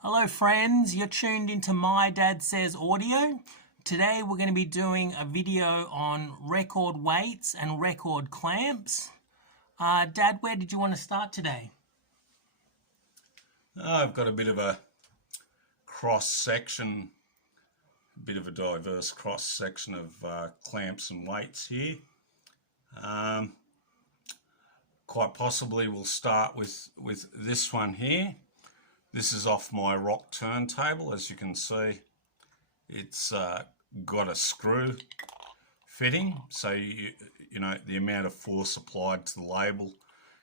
Hello friends, you're tuned into My Dad Says Audio. Today we're going to be doing a video on record weights and record clamps. Dad, where did you want to start today? I've got a bit of a cross-section, a bit of a diverse cross-section of clamps and weights here. Quite possibly we'll start with this one here. This is off my rock turntable. As you can see, it's got a screw fitting, so you know the amount of force applied to the label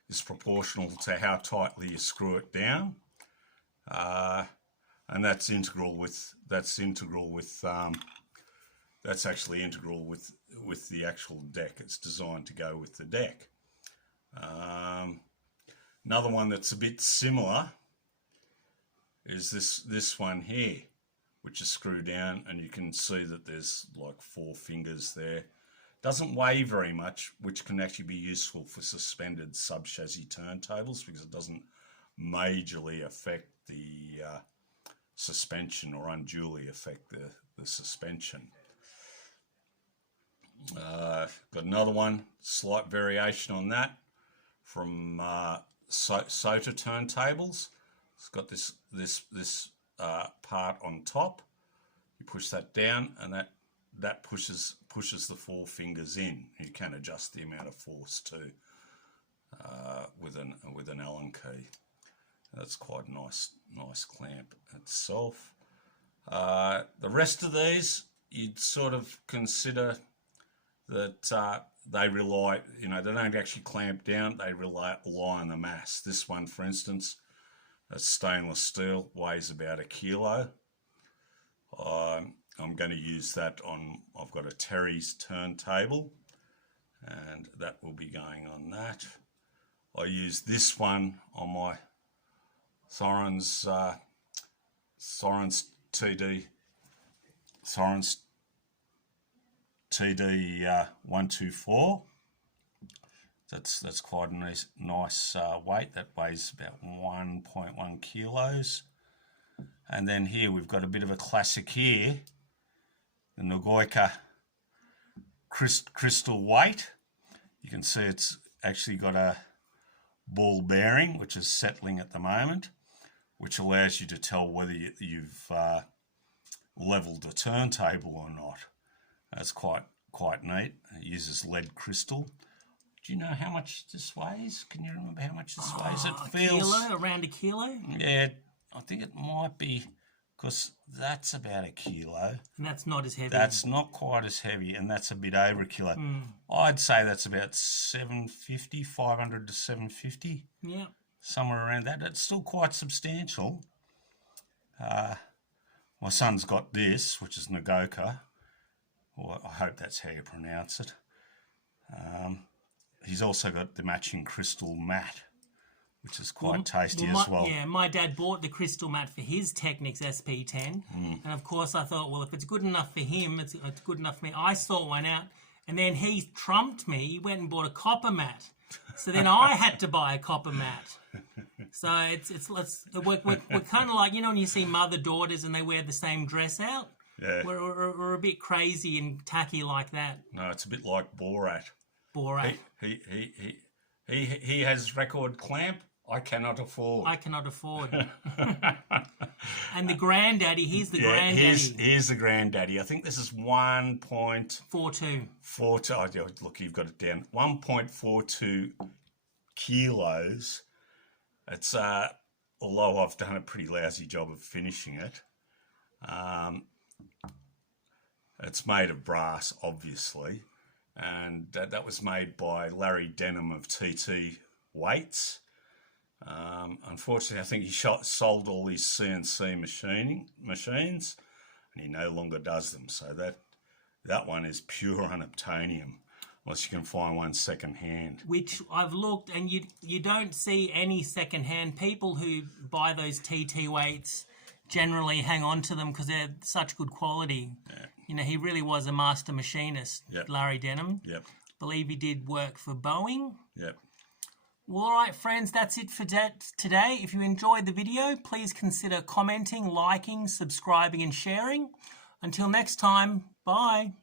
is proportional to how tightly you screw it down, and that's actually integral with the actual deck. It's designed to go with the deck. Another one that's a bit similar is this one here, which is screwed down, and you can see that there's like 4 fingers there. Doesn't weigh very much, which can actually be useful for suspended sub-chassis turntables because it doesn't majorly affect the suspension or unduly affect the suspension. Got another one, slight variation on that from Sota turntables. It's got this part on top. You push that down, and that pushes the 4 fingers in. You can adjust the amount of force too with an Allen key. That's quite a nice clamp itself. The rest of these, you'd sort of consider that they rely, they don't actually clamp down. They rely on the mass. This one, for instance, it's stainless steel, weighs about 1 kilo. I'm going to use that on, I've got a Terry's turntable, and that will be going on that. I use this one on my Soren's TD 124. That's quite a nice weight. That weighs about 1.1 kilos. And then here we've got a bit of a classic here, the Nagaoka crystal weight. You can see it's actually got a ball bearing, which is settling at the moment, which allows you to tell whether you've leveled the turntable or not. That's quite neat. It uses lead crystal. Do you know how much this weighs? Can you remember how much this weighs? It feels around 1 kilo. Yeah, I think it might be, because that's about 1 kilo. And that's not as heavy. That's not quite as heavy, and that's a bit over 1 kilo. I'd say that's about 750, 500 to 750. Yeah. Somewhere around that. It's still quite substantial. My son's got this, which is Nagaoka. Well, I hope that's how you pronounce it. He's also got the matching crystal mat, which is quite tasty as well. Yeah, my dad bought the crystal mat for his Technics SP10. And of course I thought, well, if it's good enough for him, it's good enough for me. I saw one out, and then he trumped me. He went and bought a copper mat. So then I had to buy a copper mat. So we're kind of like, when you see mother-daughters and they wear the same dress out? Yeah. We're a bit crazy and tacky like that. No, it's a bit like Borat. Borat. He has record clamp. I cannot afford. And the granddaddy, he's the granddaddy. Here's the granddaddy. I think this is 1.42. 42. Oh, look, you've got it down. 1.42 kilos. It's although I've done a pretty lousy job of finishing it. It's made of brass, obviously, and that was made by Larry Denham of TTWEIGHTS. Unfortunately, I think he sold all his CNC machines, and he no longer does them. So that one is pure unobtainium, unless you can find one second hand. Which I've looked, and you don't see any second hand. People who buy those TT weights generally hang on to them because they're such good quality. Yeah. He really was a master machinist, Larry Denham. Yep. I believe he did work for Boeing. Yep. Well, all right, friends, that's it for today. If you enjoyed the video, please consider commenting, liking, subscribing, and sharing. Until next time, bye.